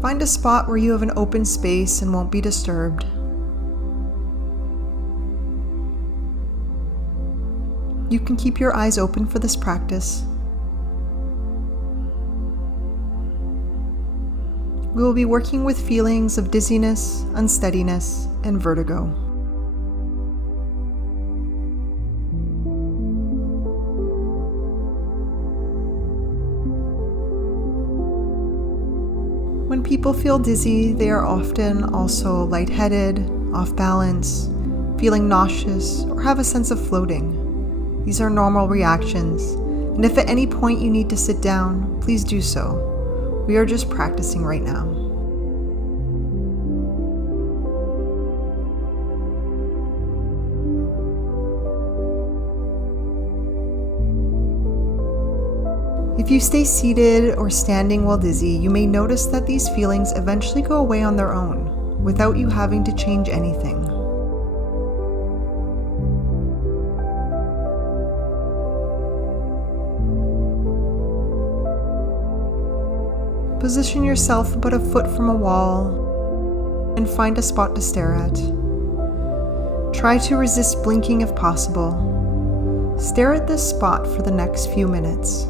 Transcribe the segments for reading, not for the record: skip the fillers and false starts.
Find a spot where you have an open space and won't be disturbed. You can keep your eyes open for this practice. We will be working with feelings of dizziness, unsteadiness, and vertigo. When people feel dizzy, they are often also lightheaded, off balance, feeling nauseous, or have a sense of floating. These are normal reactions, and if at any point you need to sit down, please do so. We are just practicing right now. If you stay seated or standing while dizzy, you may notice that these feelings eventually go away on their own, without you having to change anything. Position yourself about a foot from a wall and find a spot to stare at. Try to resist blinking if possible. Stare at this spot for the next few minutes.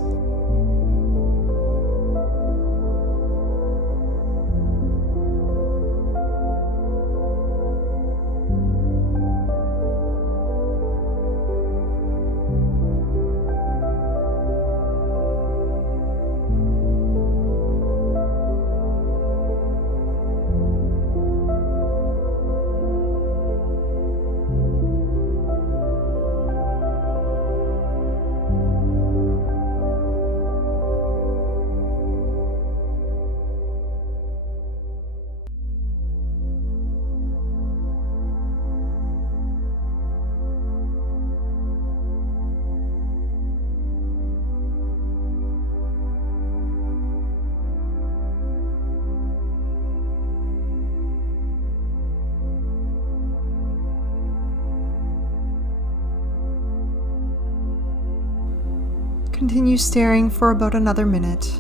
Continue staring for about another minute.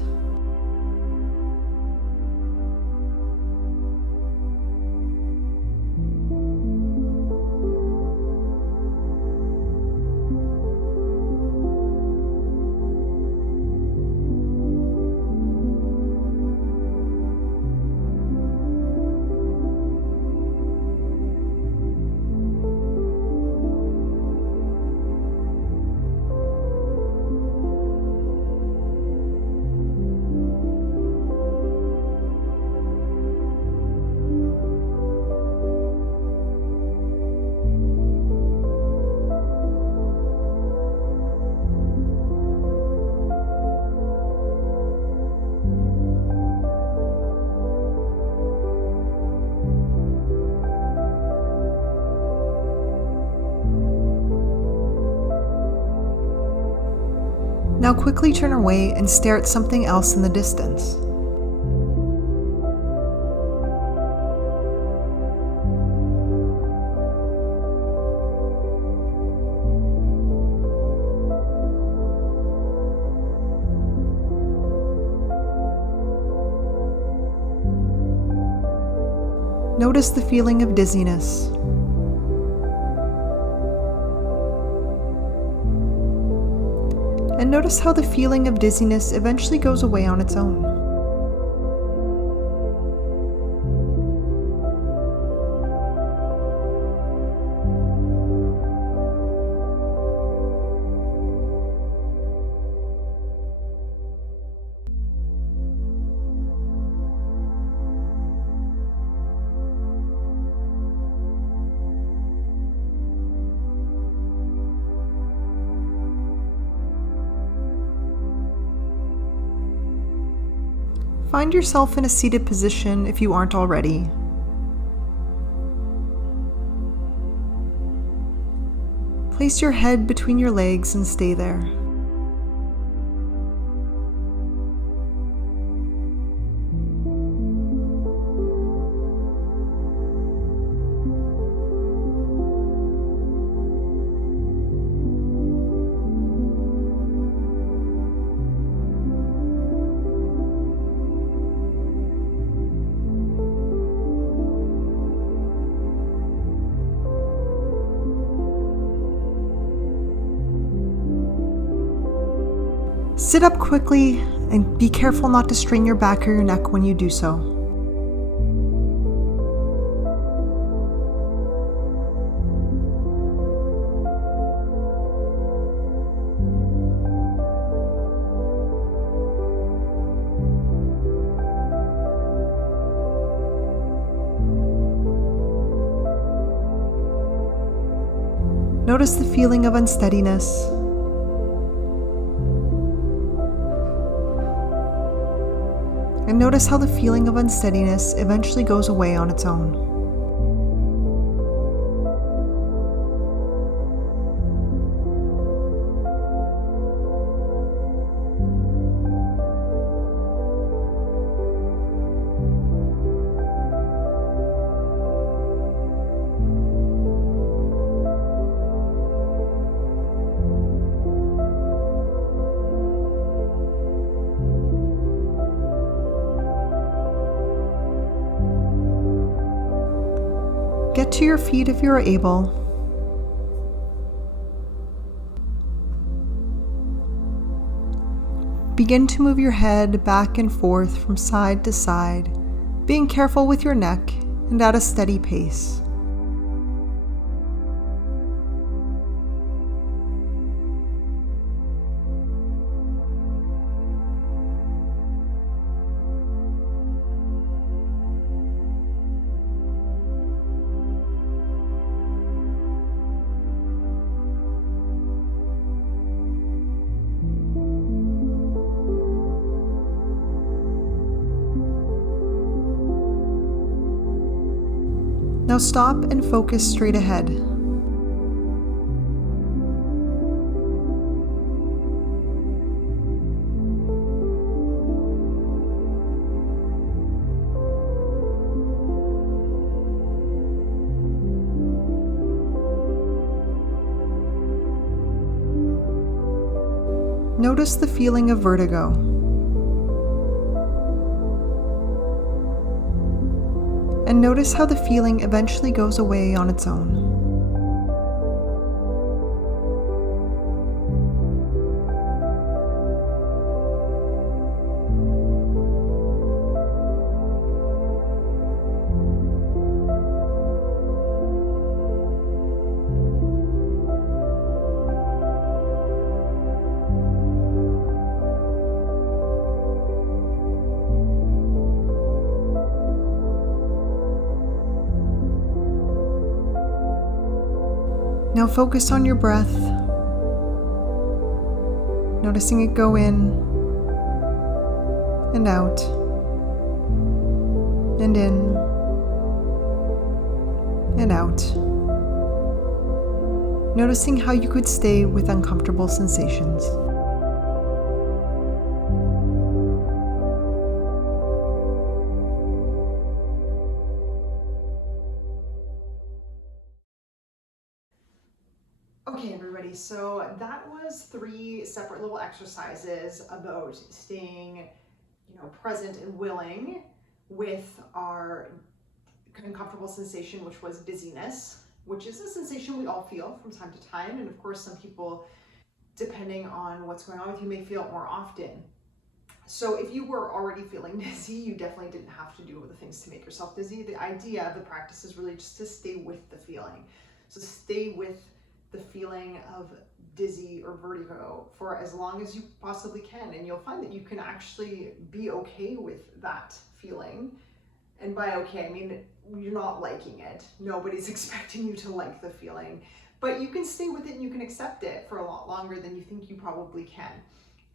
Now quickly turn away and stare at something else in the distance. Notice the feeling of dizziness. And notice how the feeling of dizziness eventually goes away on its own. Find yourself in a seated position if you aren't already. Place your head between your legs and stay there. Sit up quickly and be careful not to strain your back or your neck when you do so. Notice the feeling of unsteadiness. And notice how the feeling of unsteadiness eventually goes away on its own. Get to your feet if you are able. Begin to move your head back and forth from side to side, being careful with your neck and at a steady pace. Now stop and focus straight ahead. Notice the feeling of vertigo. And notice how the feeling eventually goes away on its own. Now focus on your breath, noticing it go in and out, and in and out. Noticing how you could stay with uncomfortable sensations. Okay, everybody, so that was 3 separate little exercises about staying, present and willing with our uncomfortable sensation, which was dizziness, which is a sensation we all feel from time to time. And of course, some people, depending on what's going on with you, may feel it more often. So if you were already feeling dizzy, you definitely didn't have to do the things to make yourself dizzy. The idea of the practice is really just to stay with the feeling. So stay with the feeling of dizzy or vertigo for as long as you possibly can. And you'll find that you can actually be okay with that feeling. And by okay, I mean, you're not liking it. Nobody's expecting you to like the feeling, but you can stay with it and you can accept it for a lot longer than you think you probably can.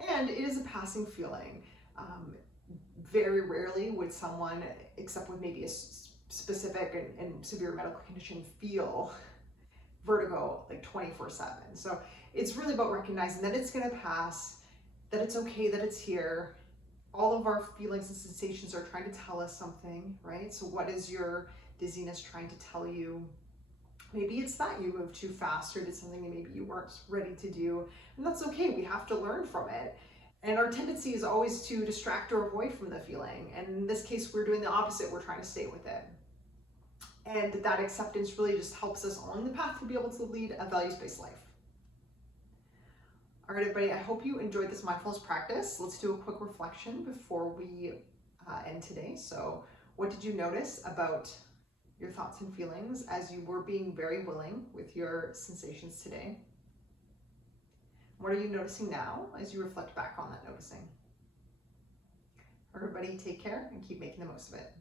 And it is a passing feeling. Very rarely would someone, except with maybe a specific and severe medical condition, feel vertigo like 24/7. So it's really about recognizing that it's going to pass, that it's okay, that it's here. All of our feelings and sensations are trying to tell us something, right? So what is your dizziness trying to tell you? Maybe it's that you moved too fast or did something that maybe you weren't ready to do, and that's okay. We have to learn from it. And our tendency is always to distract or avoid from the feeling. And in this case, we're doing the opposite. We're trying to stay with it. And that acceptance really just helps us along the path to be able to lead a values-based life. All right, everybody, I hope you enjoyed this mindfulness practice. Let's do a quick reflection before we end today. So what did you notice about your thoughts and feelings as you were being very willing with your sensations today? What are you noticing now as you reflect back on that noticing? Everybody, take care and keep making the most of it.